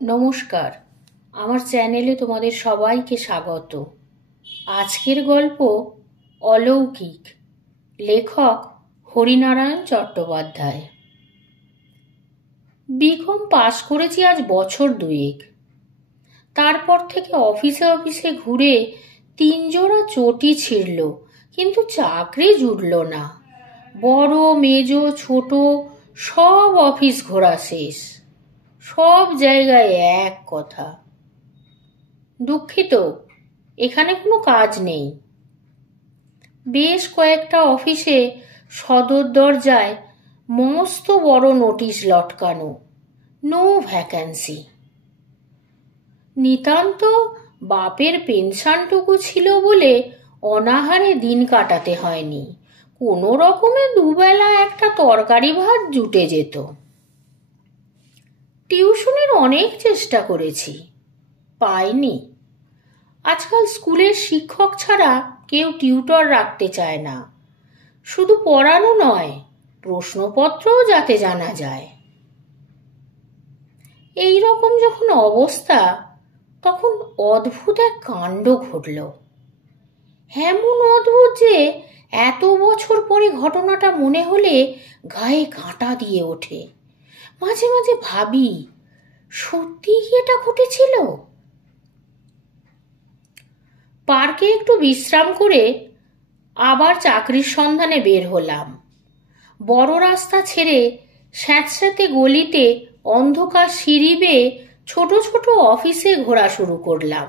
নমস্কার, আমার চ্যানেলে তোমাদের সবাইকে স্বাগত। আজকের গল্প অলৌকিক, লেখক হরিনারায়ণ চট্টোপাধ্যায়। বিকম পাশ করেছি আজ বছর দুয়েক। তারপর থেকে অফিসে অফিসে ঘুরে 3 জোড়া চটি ছিঁড়ল, কিন্তু চাকরি জুটল না। বড় মেজ ছোট সব অফিস ঘোরা শেষ। সব জায়গায় এক কথা, দুঃখিত, এখানে কোনো কাজ নেই। বেশ কয়েকটা অফিসে সদর দরজায় মস্ত বড় নোটিশ লটকানো, নো ভ্যাকান্সি। নিতান্ত বাপের পেনশনটুকু ছিল বলে অনাহারে দিন কাটাতে হয়নি। কোনো রকমে দুবেলা একটা তরকারি ভাত জুটে যেত। টিউশনির অনেক চেষ্টা করেছি, পাইনি। আজকাল স্কুলের শিক্ষক ছাড়া কেউ টিউটর রাখতে চায় না। শুধু পড়ানো নয়, প্রশ্নপত্রও যাতে জানা যায়। এই রকম যখন অবস্থা, তখন অদ্ভুত এক কাণ্ড ঘটল। এমন অদ্ভুত যে এত বছর পরে ঘটনাটা মনে হলে গায়ে কাঁটা দিয়ে ওঠে। মাঝে মাঝে ভাবি, সত্যি কি এটা ঘটেছিল? পার্কে একটু বিশ্রাম করে আবার চাকরির সন্ধানে বের হলাম। বড় রাস্তা ছেড়ে স্যাঁতস্যাঁতে গলিতে অন্ধকার সিঁড়ি বেয়ে ছোট ছোট অফিসে ঘোরা শুরু করলাম।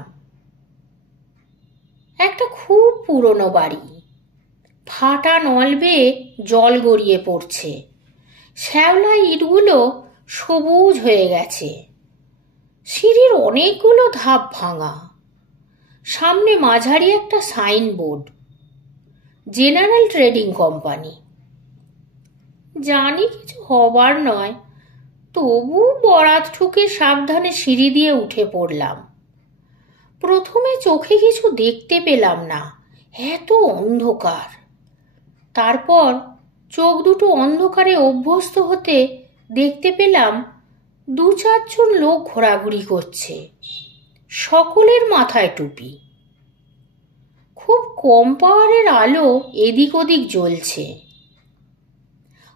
একটা খুব পুরনো বাড়ি, ফাটা নল বেয়ে জল গড়িয়ে পড়ছে। শ্যাওলা ইটগুলো সবুজ হয়ে গেছে। সিঁড়ির অনেকগুলো ধাপ ভাঙা। সামনে মাঝারি একটা সাইনবোর্ড, জেনারেল ট্রেডিং কোম্পানি। জানি কিছু হবার নয়, তবু বরাত ঠুকে সাবধানে সিঁড়ি দিয়ে উঠে পড়লাম। প্রথমে চোখে কিছু দেখতে পেলাম না, এত অন্ধকার। তারপর চোখ দুটো অন্ধকারে অভ্যস্ত হতে দেখতে পেলাম 2-4 জন লোক ঘোরাঘুরি করছে। সকলের মাথায় টুপি। খুব কম পাওয়ারের আলো এদিক ওদিক জ্বলছে।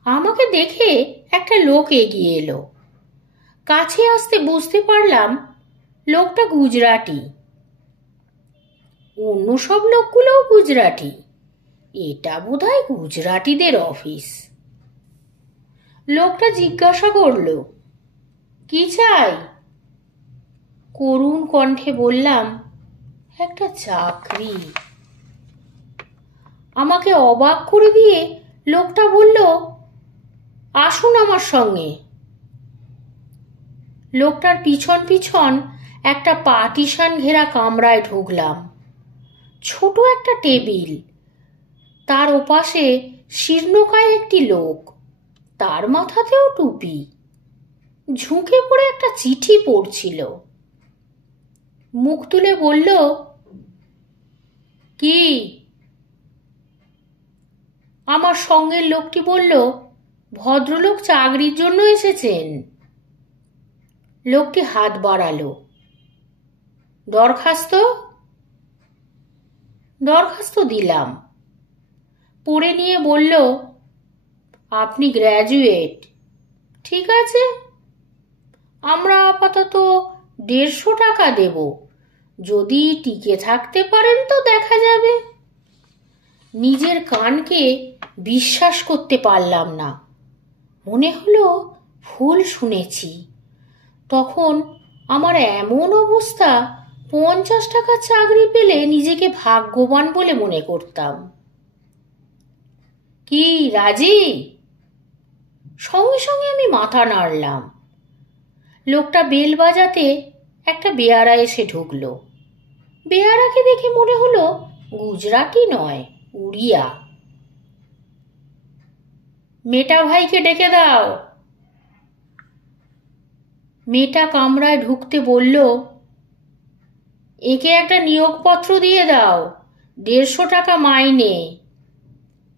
আমাকে দেখে একটা লোক এগিয়ে এলো। কাছে আসতে বুঝতে পারলাম লোকটা গুজরাটি। অন্য সব লোকগুলোও গুজরাটি। এটা বোধহয় গুজরাটিদের অফিস। লোকটা জিজ্ঞাসা করল, কি চাই? করুণ কণ্ঠে বললাম, একটা চাকরি। আমাকে অবাক করে দিয়ে লোকটা বলল, আসুন আমার সঙ্গে। লোকটার পিছন পিছন একটা পার্টিশন ঘেরা কামরায় ঢুকলাম। ছোট একটা টেবিল, তার ওপাশে শীর্ণকায় একটি লোক, তার মাথাতেও টুপি। ঝুঁকে পড়ে একটা চিঠি পড়ছিল। মুখ তুলে বলল, কি? আমার সঙ্গের লোকটি বলল, ভদ্রলোক চাকরির জন্য এসেছেন। লোকটি হাত বাড়ালো। দরখাস্ত দিলাম। পড়ে নিয়ে বলল, আপনি গ্র্যাজুয়েট। ঠিক আছে, আমরা আপাতত 150 টাকা দেব। যদি টিকে থাকতে পারেন তো দেখা যাবে। নিজের কানকে বিশ্বাস করতে পারলাম না। মনে হলো ভুল শুনেছি। তখন আমার এমন অবস্থা, 50 টাকা চাকরি পেলে নিজেকে ভাগ্যবান বলে মনে করতাম। কি রাজি? সঙ্গে সঙ্গে আমি মাথা নাড়লাম। লোকটা বেল বাজাতে একটা বেয়ারা এসে ঢুকলো। বেয়ারাকে দেখে মনে হলো গুজরাটি নয়, উড়িয়া। মেটা ভাইকে ডেকে দাও। মেটা কামরায় ঢুকতে বলল, একে একটা নিয়োগপত্র দিয়ে দাও, 150 টাকা মাইনে,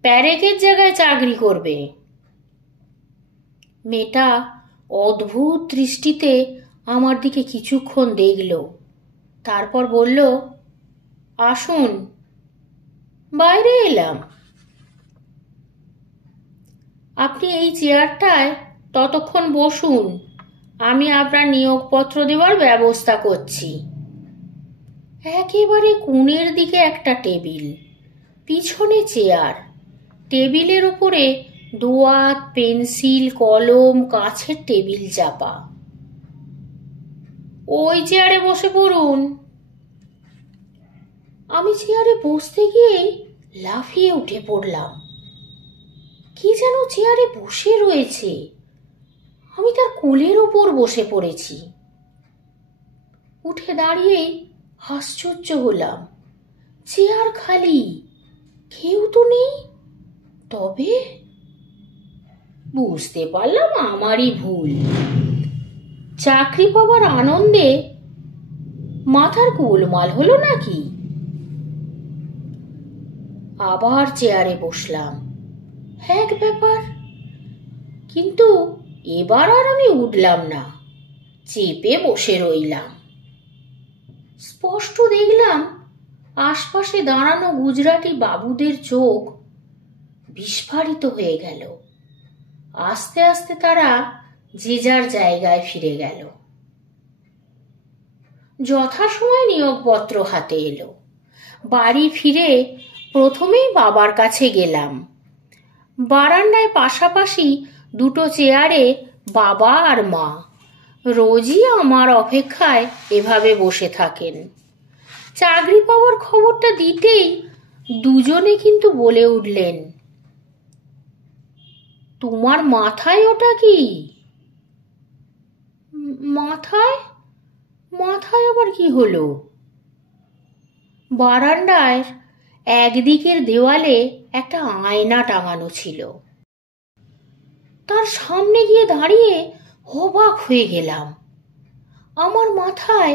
প্যারেকের জায়গায় চাকরি করবে। মেটা অদ্ভুত দৃষ্টিতে আমার দিকে কিছুক্ষণ দেখল, তারপর বলল, আসুন। বাইরে এলাম। আপনি এই চেয়ারটায় ততক্ষণ বসুন, আমি আপনার নিয়োগপত্র দেওয়ার ব্যবস্থা করছি। একেবারে কোণের দিকে একটা টেবিল, পিছনে চেয়ার, টেবিলের উপরে দোয়াত, পেন্সিল, কলম, কাছের টেবিল চাপা। ওই চেয়ারে বসে পড়ুন। আমি চেয়ারে বসতে গিয়ে লাফিয়ে উঠে পড়লাম। কি যেন চেয়ারে বসে রয়েছে, আমি তার কোলের ওপর বসে পড়েছি। উঠে দাঁড়িয়েই আশ্চর্য হলাম, চেয়ার খালি, কেউ তো নেই। তবে বুঝতে পারলাম আমারই ভুল। চাকরি পাবার আনন্দে মাথার গোলমাল হলো নাকি। আবার চেয়ারে বসলাম, এক ব্যাপার। কিন্তু এবার আর আমি উঠলাম না, চেপে বসে রইলাম। স্পষ্ট দেখলাম আশপাশে দাঁড়ানো গুজরাটি বাবুদের চোখ বিস্ফারিত হয়ে গেল। আস্তে আস্তে তারা যে যার জায়গায় ফিরে গেল। যথাসময়ে নিয়োগপত্র হাতে এলো। বাড়ি ফিরে প্রথমেই বাবার কাছে গেলাম। বারান্দায় পাশাপাশি দুটো চেয়ারে বাবা আর মা রোজই আমার অপেক্ষায় এভাবে বসে থাকেন। চাকরি পাওয়ার খবরটা দিতেই দুজনে কিন্তু বলে উঠলেন, তোমার মাথায় ওটা কি? মাথায়? মাথায় আবার কি হলো? বারান্দায় একদিকের দেওয়ালে একটা আয়না টাঙানো ছিল। তার সামনে গিয়ে দাঁড়িয়ে অবাক হয়ে গেলাম। আমার মাথায়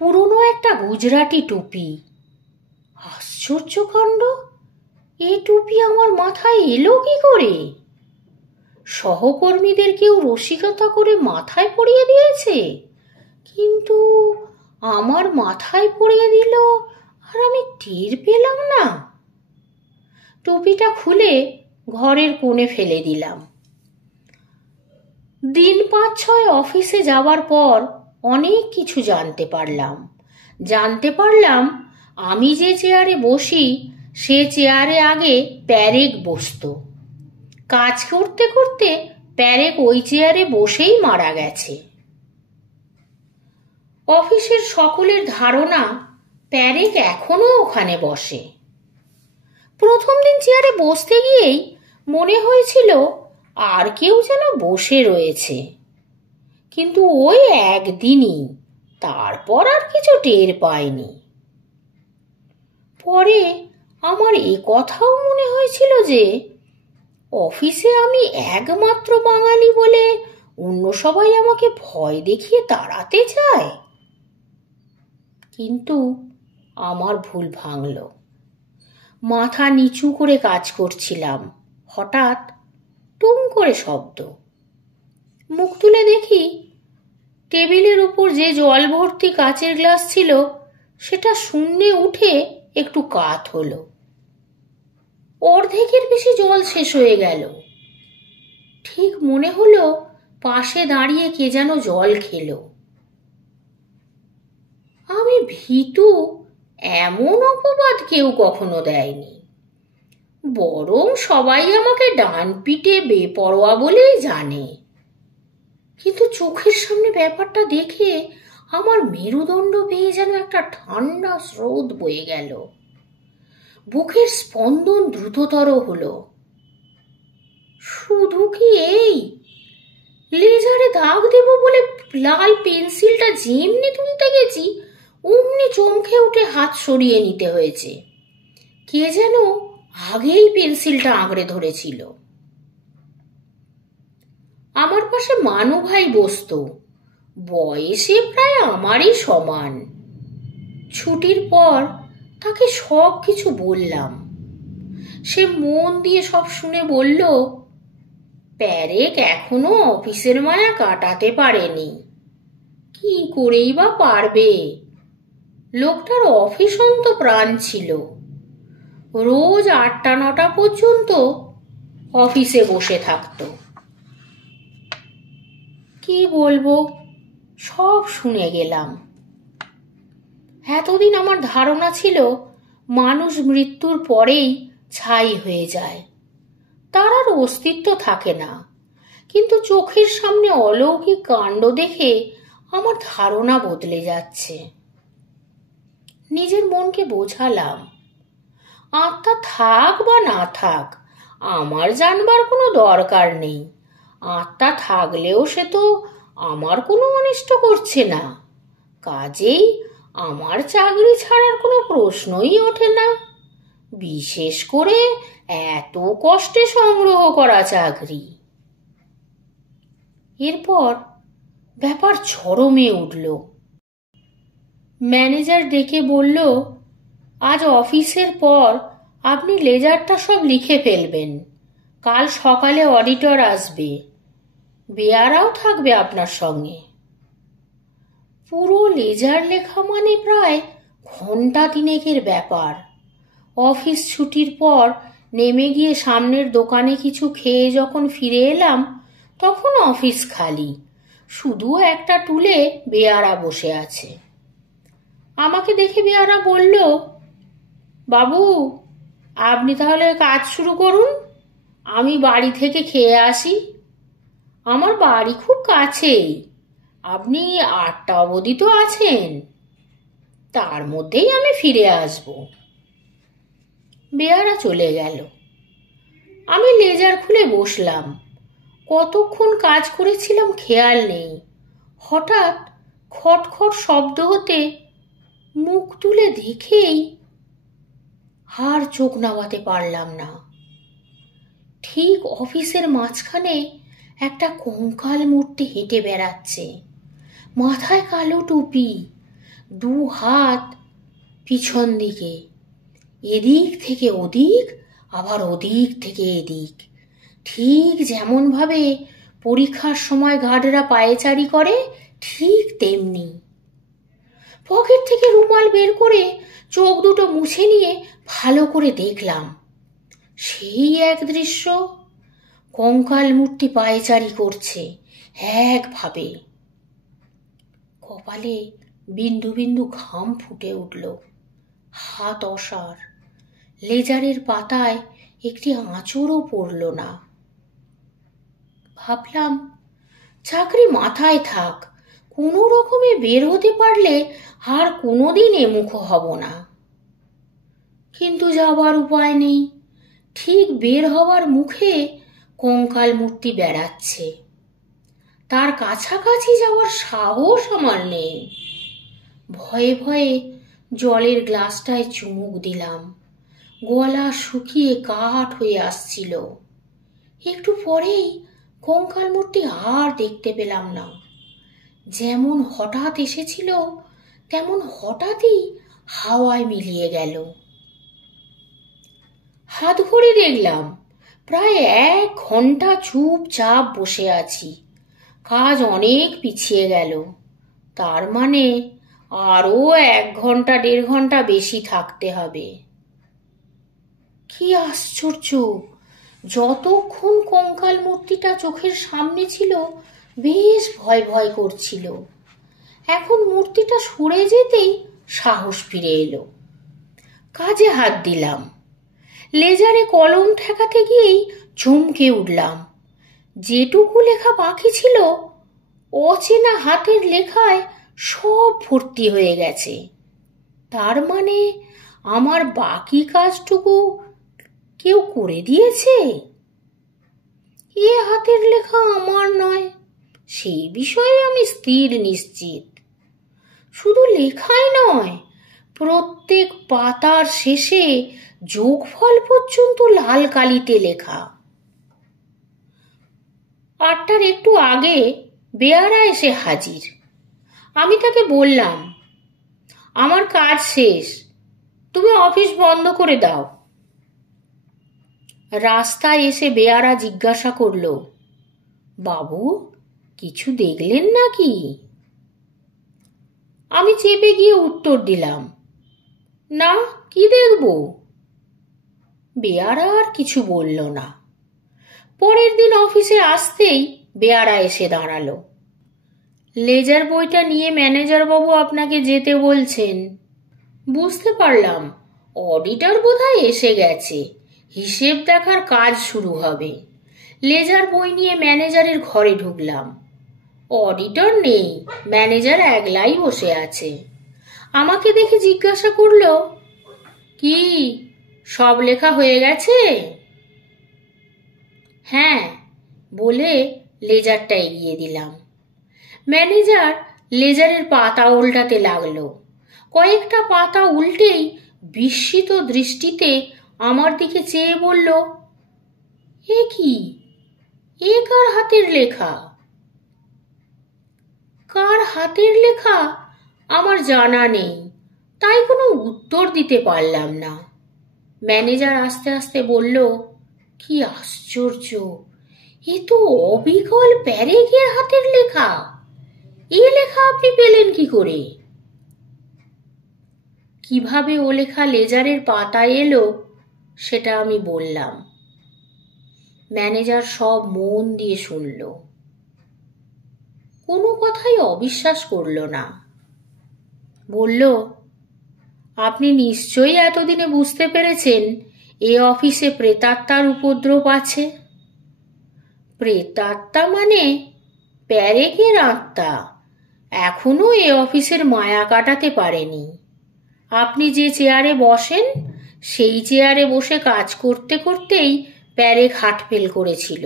পুরনো একটা গুজরাটি টুপি। আশ্চর্য কাণ্ড, এ টুপি আমার মাথায় এলো কি করে? সহকর্মীদের কেউ রসিকতা করে মাথায় পরিয়ে দিয়েছে, কিন্তু আমার মাথায় পরিয়ে দিল আর আমি টের পেলাম না। টুপিটা খুলে ঘরের কোণে ফেলে দিলাম। দিন 5-6 অফিসে যাওয়ার পর অনেক কিছু জানতে পারলাম আমি যে চেয়ারে বসি সে চেয়ারে আগে প্যারেক বসতো। কাজ করতে করতে প্যারেক ওই চেয়ারে বসেই মারা গেছে। অফিসের সকলের ধারণা প্যারেক এখনো ওখানে বসে। প্রথম দিন চেয়ারে বসতে গিয়েই মনে হয়েছিল আর কেউ যেন বসে রয়েছে, কিন্তু ওই একদিনই, তারপর আর কিছু টের পাইনি। পরে আমার এ কথাও মনে হয়েছিল যে অফিসে আমি একমাত্র বাঙালি বলে অন্য সবাই আমাকে ভয় দেখিয়ে তাড়াতে চায়। কিন্তু আমার ভুল ভাঙল। মাথা নিচু করে কাজ করছিলাম, হঠাৎ টুম করে শব্দ। মুখ তুলে দেখি টেবিলের উপর যে জল ভর্তি কাচের গ্লাস ছিল সেটা শূন্যে উঠে একটু কাত হলো। অর্ধেকের বেশি জল শেষ হয়ে গেল। ঠিক মনে হলো পাশে দাঁড়িয়ে কে যেন জল খেলো। আমি ভীতু, এমন অপবাদ কেউ কখনো দেয়নি, বরং সবাই আমাকে ডান পিটে বেপরোয়া বলেই জানে। কিন্তু চোখের সামনে ব্যাপারটা দেখে আমার মেরুদণ্ড বেয়ে যেন একটা ঠান্ডা স্রোত বয়ে গেল। বুকের স্পন্দন দ্রুততর হলো। শুধু কি এই, লেজারে দাগ দেব বলে লাল পেন্সিলটা যেমনি তুলতে গেছি অমনি চমকে উঠে হাত সরিয়ে নিতে হয়েছে। কে যেন আগেই পেন্সিলটা আঁকড়ে ধরেছিল। আমার পাশে মানু ভাই বসত, বয়সে প্রায় আমারই সমান। ছুটির পর তাকে সব কিছু বললাম। সে মন দিয়ে সব শুনে বলল, প্যারেক এখনো অফিসের মায়া কাটাতে পারেনি, কি করেই বা পারবে? লোকটার অফিসন্ত প্রাণ ছিল। রোজ 8টা-9টা পর্যন্ত অফিসে বসে থাকতো। কি বলবো, সব শুনে গেলাম। এতদিন আমার ধারণা ছিল মানুষ মৃত্যুর পরেই ছাই হয়ে যায়, তার আর অস্তিত্ব থাকে না। কিন্তু চোখের সামনে অলৌকিক কাণ্ড দেখে আমার ধারণা বদলে যাচ্ছে। নিজের মনকে বোঝালাম, আত্মা থাক বা না থাক আমার জানবার কোনো দরকার নেই। আত্মা থাকলেও সে তো আমার কোনো অনিষ্ট করছে না, কাজেই আমার চাকরি ছাড়ার কোনো প্রশ্নই ওঠে না, বিশেষ করে এত কষ্টে সংগ্রহ করা চাকরি। এরপর ব্যাপার চরমে উঠল। ম্যানেজার ডেকে বলল, আজ অফিসের পর আপনি লেজারটা সব লিখে ফেলবেন। কাল সকালে অডিটর আসবে, বেয়ারাও থাকবে আপনার সঙ্গে। পুরো লেজার লেখা মানে প্রায় ঘন্টা 3-এর ব্যাপার। অফিস ছুটির পর নেমে গিয়ে সামনের দোকানে কিছু খেয়ে যখন ফিরে এলাম, তখন অফিস খালি, শুধু একটা টুলে বেয়ারা বসে আছে। আমাকে দেখে বেয়ারা বলল, বাবু আপনি তাহলে কাজ শুরু করুন, আমি বাড়ি থেকে খেয়ে আসি। আমার বাড়ি খুব কাছেই, আপনি 8টা অবধি তো আছেন, তার মধ্যেই আমি ফিরে আসব। বেয়ারা চলে গেল। আমি লেজার খুলে বসলাম। কতক্ষণ কাজ করেছিলাম খেয়াল নেই। হঠাৎ খটখট শব্দ হতে মুখ তুলে দেখেই আর চোখ নামাতে পারলাম না। ঠিক অফিসের মাঝখানে একটা কঙ্কাল মূর্তি হেঁটে বেড়াচ্ছে, মাথায় কালো টুপি, 2 হাত পিছন দিকে, এদিক থেকে ওদিক আবার ওদিক থেকে এদিক, ঠিক যেমন ভাবে পরীক্ষার সময় গার্ডরা পায়চারি করে ঠিক তেমনি। পকেট থেকে রুমাল বের করে চোখ দুটো মুছে নিয়ে ভালো করে দেখলাম, সেই এক দৃশ্য। কঙ্কাল মূর্তি পায়চারি করছে একভাবে। কপালে বিন্দু বিন্দু ঘাম ফুটে উঠল, হাত অসার। লেজারের পাতায় একটি আঁচড়ও পড়ল না। ভাবলাম, চাকরি মাথায় থাক, কোনো রকমে বের হতে পারলে আর কোনোদিন এমুখ হব না। কিন্তু যাবার উপায় নেই। ঠিক বের হবার মুখে কঙ্কাল মূর্তি বেড়াচ্ছে, তার কাছাকাছি যাওয়ার সাহস আমার নেই। ভয়ে ভয়ে জলের গ্লাসটায় চুমুক দিলাম, গলা শুকিয়ে কাঠ হয়ে আসছিল। একটু পরেই কঙ্কাল মূর্তি আর দেখতে পেলাম না। যেমন হঠাৎ এসেছিল তেমন হঠাৎই হাওয়ায় মিলিয়ে গেল। হাত ঘড়ি দেখলাম, প্রায় 1 ঘন্টা চুপচাপ বসে আছি। কাজ অনেক পিছিয়ে গেল, তার মানে আরো 1 ঘন্টা 1.5 ঘন্টা বেশি থাকতে হবে। কি আশ্চর্য, যতক্ষণ কঙ্কাল মূর্তিটা চোখের সামনে ছিল বেশ ভয় ভয় করছিল, এখন মূর্তিটা সরে যেতেই সাহস ফিরে এলো। কাজে হাত দিলাম। লেজারে কলম ঠেকাতে গিয়েই চমকে উঠলাম। যেটুকু লেখা বাকি ছিল অচেনা হাতের লেখায় সব ভর্তি হয়ে গেছে। তার মানে আমার বাকি কাজটুকু কেউ করে দিয়েছে। এ হাতের লেখা আমার নয়, সেই বিষয়ে আমি স্থির নিশ্চিত। শুধু লেখাই নয়, প্রত্যেক পাতার শেষে যোগফল পর্যন্ত লাল কালিতে লেখা। 8টার একটু আগে বেয়ারা এসে হাজির। আমি তাকে বললাম, আমার কাজ শেষ, তুমি অফিস বন্ধ করে দাও। রাস্তায় এসে বেয়ারা জিজ্ঞাসা করল, বাবু কিছু দেখলেন নাকি? আমি চেপে গিয়ে উত্তর দিলাম, না, কি দেখব? বেয়ারা আর কিছু বলল না। পরের দিন অফিসে আসতেই বেয়ারা এসে দাঁড়ালো। লেজার বইটা নিয়ে ম্যানেজার বাবু আপনাকে যেতে বলছেন। বুঝতে পারলাম অডিটর বোধহয় এসে গেছে, হিসেব দেখার কাজ শুরু হবে। লেজার বই নিয়ে ম্যানেজারের ঘরে ঢুকলাম। অডিটর নেই, ম্যানেজার একলাই বসে আছে। আমাকে দেখে জিজ্ঞাসা করলো, কি সব লেখা হয়ে গেছে? হ্যাঁ বলে লেজারটা এগিয়ে দিলাম। ম্যানেজার লেজারের পাতা উল্টাতে লাগলো। কয়েকটা পাতা উল্টেই বিস্মিত দৃষ্টিতে আমার দিকে চেয়ে বলল, এ কি, এ কার হাতের লেখা? কার হাতের লেখা আমার জানা নেই, তাই কোনো উত্তর দিতে পারলাম না। ম্যানেজার আস্তে আস্তে বলল, কি আশ্চর্য, এ তো অবিকল প্যারেকের হাতের লেখা। এ লেখা আপনি পেলেন কি করে? কিভাবে ও লেখা লেজারের পাতায় এলো সেটা আমি বললাম। ম্যানেজার সব মন দিয়ে শুনল, কোনো কথাই অবিশ্বাস করল না। বলল, আপনি নিশ্চয়ই এতদিনে বুঝতে পেরেছেন এ অফিসে প্রেতাত্মার উপদ্রব আছে। প্রেতাত্মা মানে প্যারেকের আত্মা এখনো এ অফিসের মায়া কাটাতে পারেনি। আপনি যে চেয়ারে বসেন সেই চেয়ারে বসে কাজ করতে করতেই প্যারেক হার্টফেল করেছিল।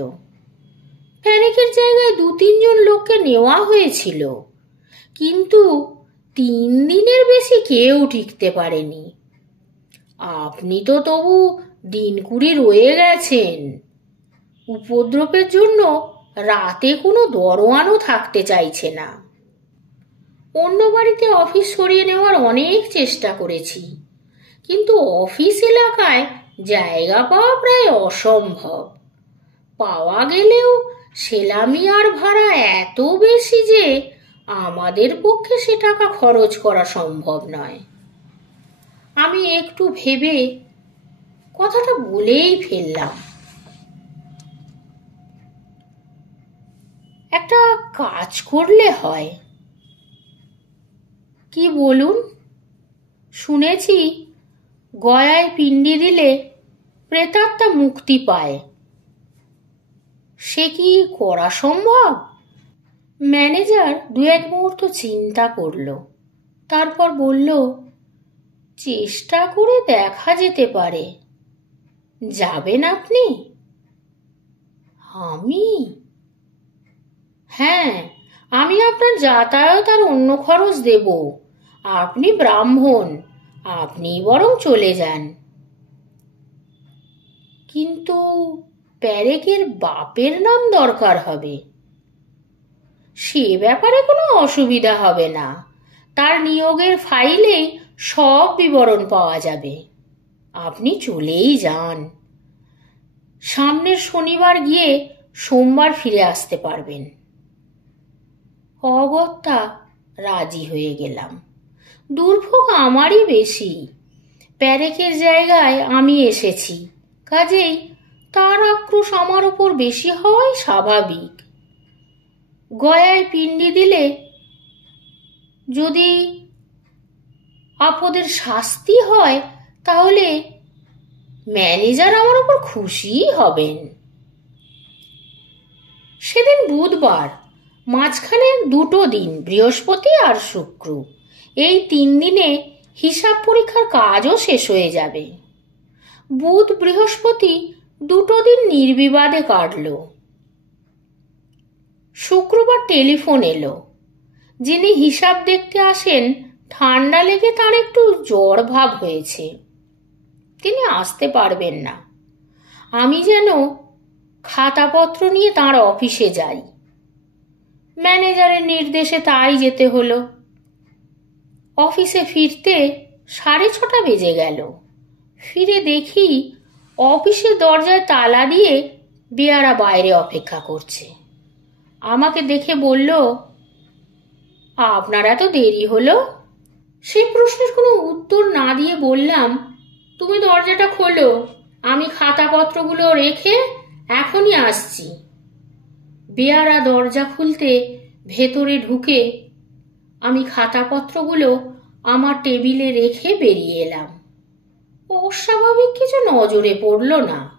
প্যারেকের জায়গায় 2-3 জন লোককে নেওয়া হয়েছিল, কিন্তু 3 দিনের বেশি কেউ টিকতে পারেনি। আপনি তো তবু দিন 20 রয়ে গেছেন। উপদ্রবের জন্য রাতে কোনো দরোয়ানও থাকতে চাইছে না। অন্য বাড়িতে অফিস সরিয়ে নেওয়ার অনেক চেষ্টা করেছি, কিন্তু অফিস এলাকায় জায়গা পাওয়া প্রায় অসম্ভব। পাওয়া গেলেও সেলামি আর ভাড়া এত বেশি যে আমাদের পক্ষে সে টাকা খরচ করা সম্ভব নয়। আমি একটু ভেবে কথাটা বলেই ফেললাম, একটা কাজ করলে হয়। কি বলুন? শুনেছি গয়ায় পিণ্ডি দিলে প্রেতাত্মা মুক্তি পায়। সে কি করা সম্ভব? ম্যানেজার 2-1 মুহূর্ত চিন্তা করল, তারপর বলল, চেষ্টা করে দেখা যেতে পারে। যাবেন আপনি? আমি? হ্যাঁ, আমি আপনার যাতায়াত আর অন্য খরচ দেব। আপনি ব্রাহ্মণ, আপনি বরং চলে যান। কিন্তু প্যারেকের বাপের নাম দরকার হবে। সে ব্যাপারে কোনো অসুবিধা হবে না, তার নিয়োগের ফাইলে সব বিবরণ পাওয়া যাবে। আপনি চলেই যান। সামনের শনিবার গিয়ে সোমবার ফিরে আসতে পারবেন। অগত্যা রাজি হয়ে গেলাম। দুর্ভোগ আমারই বেশি। প্যারেকের জায়গায় আমি এসেছি, কাজেই তার আক্রোশ আমার ওপর বেশি হওয়াই স্বাভাবিক। গয়ায় পিণ্ডি দিলে যদি আপদের শাস্তি হয় তাহলে ম্যানেজার আমার ওপর খুশিই হবেন। সেদিন বুধবার, মাঝখানে 2টো দিন, বৃহস্পতি আর শুক্র। এই 3 দিনে হিসাব পরীক্ষার কাজও শেষ হয়ে যাবে। বুধ বৃহস্পতি 2টো দিন নির্বিবাদে কাটল। শুক্রবার টেলিফোন এলো। যিনি হিসাব দেখতে আসেন ঠান্ডা লেগে তার একটু জ্বর ভাব হয়েছে, তিনি আসতে পারবেন না। আমি যেন খাতাপত্র নিয়ে তাঁর অফিসে যাই। ম্যানেজারের নির্দেশে তাই যেতে হলো। অফিসে ফিরতে 6:30 বেজে গেল। ফিরে দেখি অফিসের দরজায় তালা দিয়ে বেয়ারা বাইরে অপেক্ষা করছে। আমাকে দেখে বলল, আপনার এত দেরি হলো? সেই প্রশ্নের কোনো উত্তর না দিয়ে বললাম, তুমি দরজাটা খোলো, আমি খাতাপত্রগুলো রেখে এখনই আসছি। বেয়ারা দরজা খুলতে ভেতরে ঢুকে আমি খাতাপত্রগুলো আমার টেবিলে রেখে বেরিয়ে এলাম। অস্বাভাবিক কিছু নজরে পড়ল না।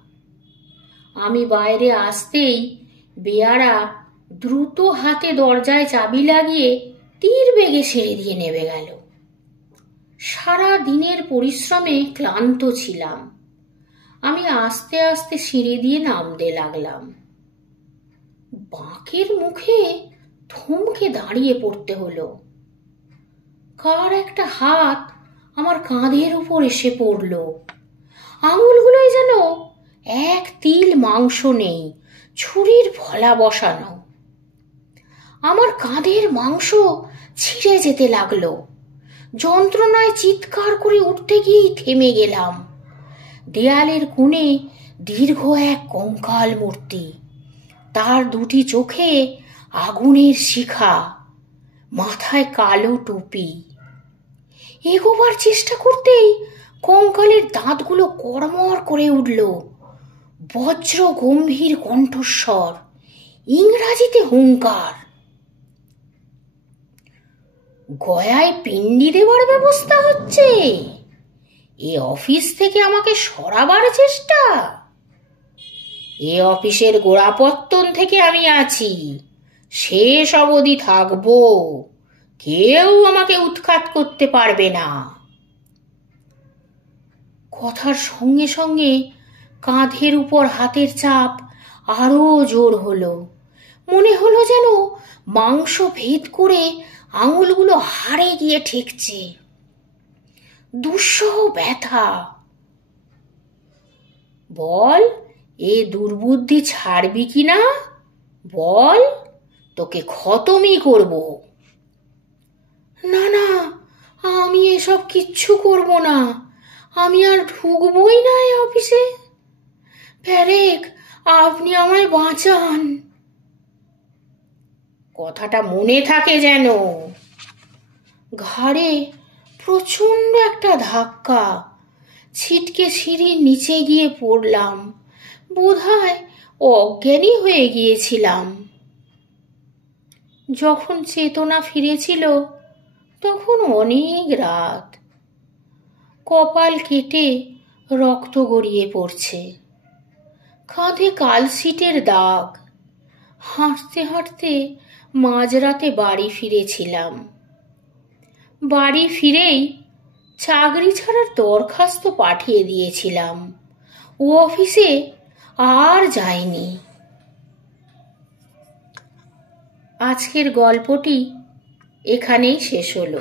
আমি বাইরে আসতেই বেয়ারা দ্রুত হাতে দরজায় চাবি লাগিয়ে তীর বেগে ছেড়ে দিয়ে নেমে গেল। সারা দিনের পরিশ্রমে ক্লান্ত ছিলাম। আমি আস্তে আস্তে সিঁড়ি দিয়ে নামতে লাগলাম। বাঁকের মুখে থমকে দাঁড়িয়ে পড়তে হলো। কার একটা হাত আমার কাঁধের উপর এসে পড়ল। আঙুলগুলোই যেন এক তিল মাংস নেই, ছুরির ফলা বসানো। আমার কাঁধের মাংস ছিঁড়ে যেতে লাগলো। যন্ত্রণায় চিৎকার করে উঠতে গিয়েই থেমে গেলাম। দেয়ালের কোণে দীর্ঘ এক কঙ্কাল মূর্তি, তার দুটি চোখে আগুনের শিখা, মাথায় কালো টুপি। এগোবার চেষ্টা করতেই কঙ্কালের দাঁতগুলো কড়মড় করে উঠল। বজ্র গম্ভীর কণ্ঠস্বর, ইংরাজিতে হুঙ্কার। গয়ায় পিণ্ডি দেওয়ার ব্যবস্থা হচ্ছে? এ অফিস থেকে আমাকে সরাবার চেষ্টা? এ অফিসের গোড়াপত্তন থেকে আমি আছি, শেষ অবধি থাকবো। কেউ আমাকে উৎখাত করতে পারবে না। কথার সঙ্গে সঙ্গে কাঁধের উপর হাতের চাপ আরো জোর হলো। মনে হলো যেন মাংস ভেদ করে আঙুলগুলো হাড়ে গিয়ে ঠেকছে। দুঃসহ ব্যথা। বল, এ দুর্বুদ্ধি ছাড়বি কিনা? বল, তোকে খতমই করব। না না, আমি এসব কিচ্ছু করব না। আমি আর ঢুকবই না এই অফিসে। প্যারেক, আপনি আমায় বাঁচান। কথাটা মনে থাকে যেন। ঘাড়ে প্রচন্ড একটা ধাক্কা। ছিটকে সিঁড়ির নিচে গিয়ে পড়লাম। বোধহয় অজ্ঞানী হয়ে গিয়েছিলাম। যখন চেতনা ফিরেছিল তখন অনেক রাত। কপাল কেটে রক্ত গড়িয়ে পড়ছে। কাঁধে কালশিটের দাগ। হাঁটতে হাঁটতে মাঝরাতে বাড়ি ফিরেছিলাম। বাড়ি ফিরেই চাকরি ছাড়ার দরখাস্ত পাঠিয়ে দিয়েছিলাম। ও অফিসে আর যাইনি। আজকের গল্পটি এখানেই শেষ হলো।